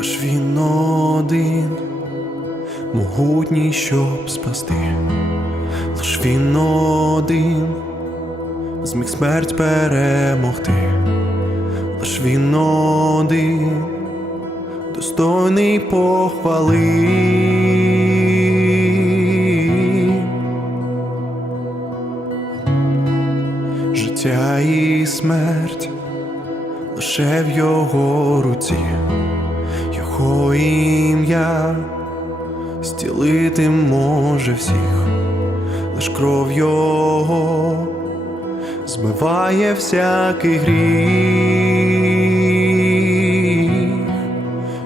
аж він один, могутній, щоб спасти, лиш він один, зміг смерть перемогти, лиш він один, достойний похвали. Життя і смерть лише в його руці. Його ім'я стілити може всіх, лиш кров Його змиває всякий гріх,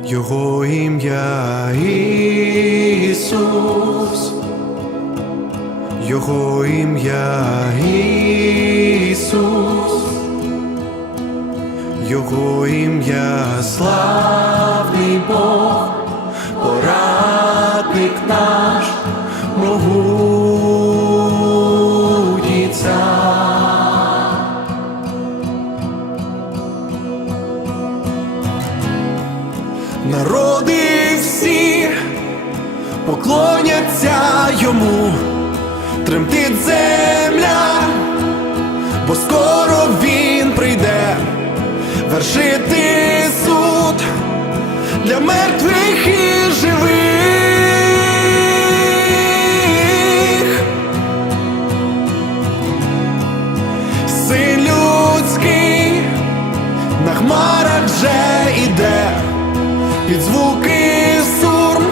Його ім'я Ісус, Його ім'я Ісус. Його ім'я, славний Бог, порадник наш, могутній цар. Народи всі поклоняться йому, тремтить земля, бо скоро він вершити суд для мертвих і живих, син людський на хмарах вже іде, під звуки сурм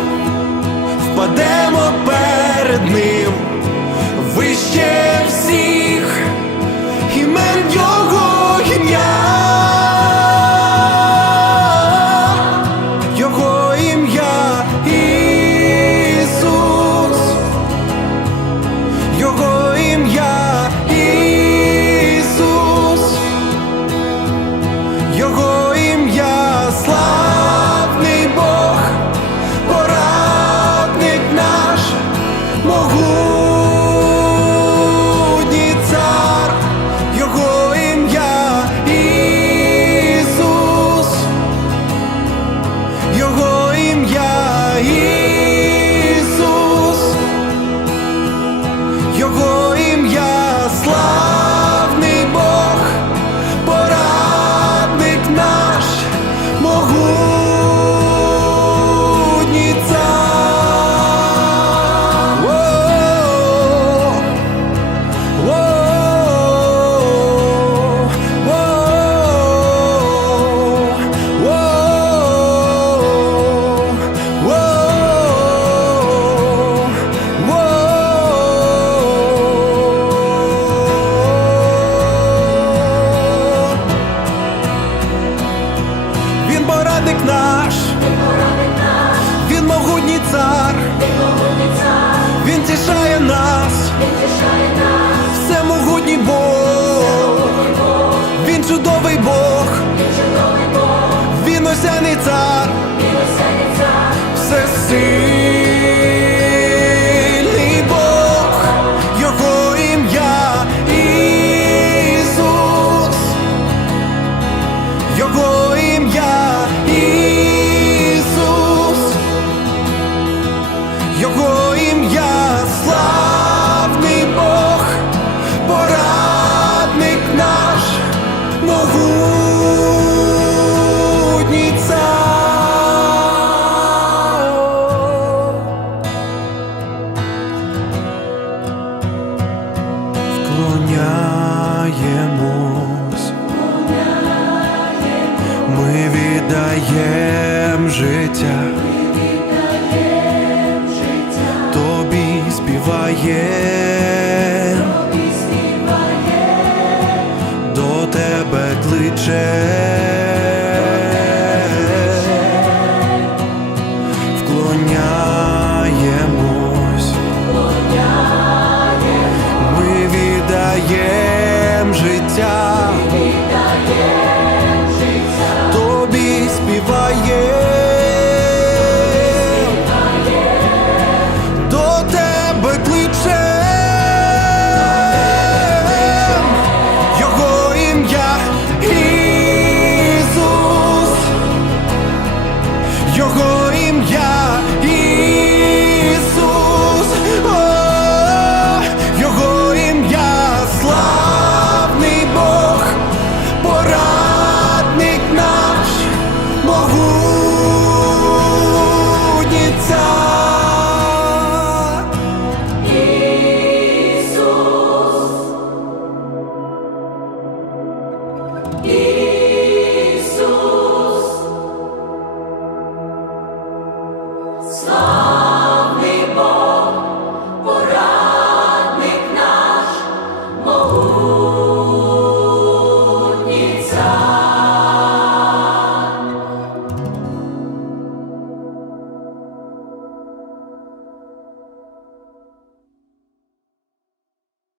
впадемо перед ним. Господній цар, Він тішає нас, всемогутній Бог, Він чудовий Бог, Він осяний цар. ми віддаємо життя, тобі співає, до тебе кличе.